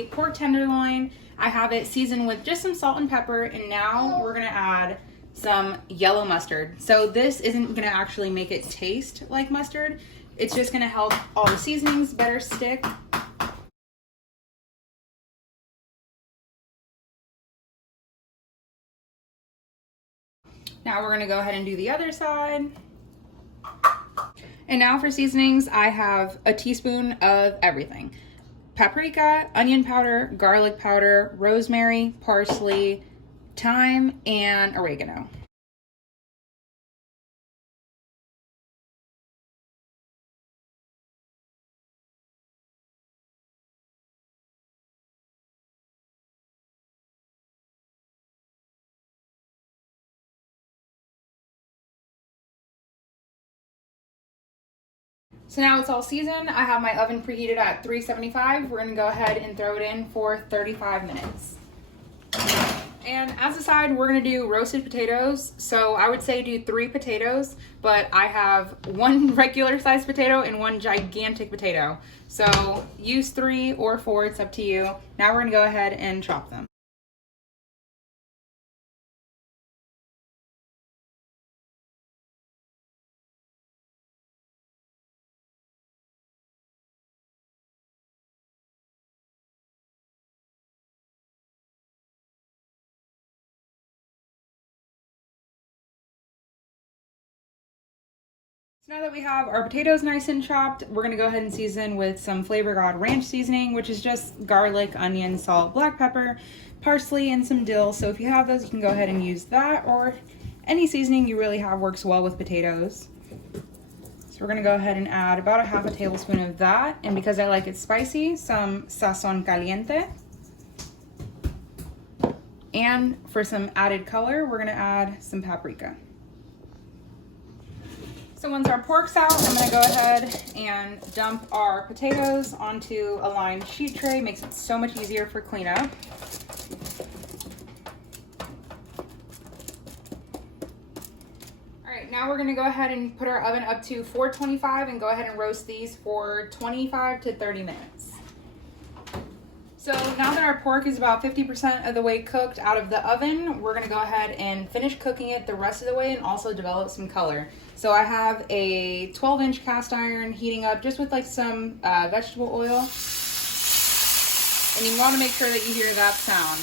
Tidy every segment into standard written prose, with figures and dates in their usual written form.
a pork tenderloin. I have it seasoned with just some salt and pepper, and now we're gonna add some yellow mustard. So this isn't gonna actually make it taste like mustard. It's just gonna help all the seasonings better stick. Now we're gonna go ahead and do the other side. And now for seasonings, I have a teaspoon of everything. Paprika, onion powder, garlic powder, rosemary, parsley, thyme, and oregano. So now it's all seasoned. I have my oven preheated at 375. We're gonna go ahead and throw it in for 35 minutes. And as a side, we're gonna do roasted potatoes. So I would say do 3 potatoes, but I have 1 regular sized potato and 1 gigantic potato. So use 3 or 4, it's up to you. Now we're gonna go ahead and chop them. Now that we have our potatoes nice and chopped, we're gonna go ahead and season with some flavorgod ranch seasoning, which is just garlic, onion, salt, black pepper, parsley, and some dill. So if you have those, you can go ahead and use that, or any seasoning you really have works well with potatoes. So we're gonna go ahead and add about a half a tablespoon of that, and because I like it spicy, some sazon caliente. And for some added color, we're gonna add some paprika. So once our pork's out, I'm gonna go ahead and dump our potatoes onto a lined sheet tray. Makes it so much easier for cleanup. All right, now we're gonna go ahead and put our oven up to 425 and go ahead and roast these for 25 to 30 minutes. So now that our pork is about 50% of the way cooked out of the oven, we're gonna go ahead and finish cooking it the rest of the way and also develop some color. So I have a 12-inch cast iron heating up just with like some vegetable oil. And you wanna make sure that you hear that sound.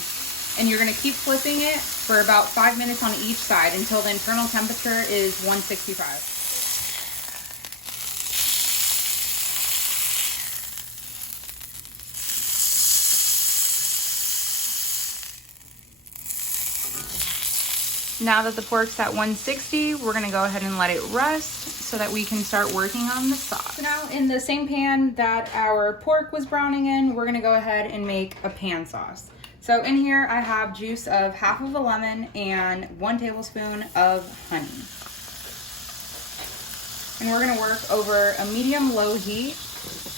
And you're gonna keep flipping it for about 5 minutes on each side until the internal temperature is 165. Now that the pork's at 160, we're gonna go ahead and let it rest so that we can start working on the sauce. So now in the same pan that our pork was browning in, we're gonna go ahead and make a pan sauce. So in here I have juice of half of a lemon and 1 tablespoon of honey. And we're gonna work over a medium-low heat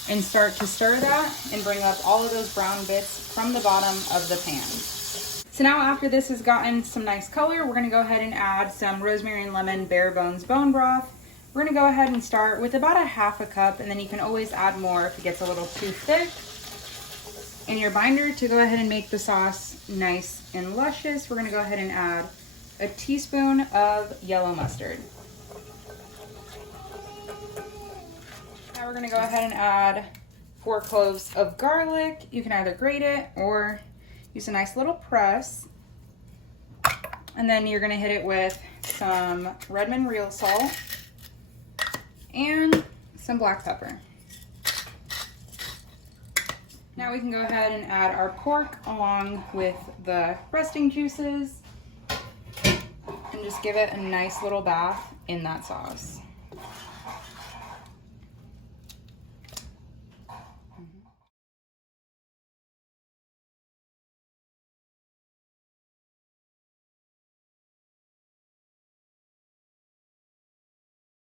and start to stir that and bring up all of those brown bits from the bottom of the pan. So now after this has gotten some nice color, we're gonna go ahead and add some rosemary and lemon bare bones bone broth. We're gonna go ahead and start with about a half a cup, and then you can always add more if it gets a little too thick. In your binder, to go ahead and make the sauce nice and luscious, we're gonna go ahead and add a teaspoon of yellow mustard. Now we're gonna go ahead and add 4 cloves of garlic. You can either grate it or use a nice little press. And then you're gonna hit it with some Redmond real salt and some black pepper. Now we can go ahead and add our pork along with the resting juices and just give it a nice little bath in that sauce.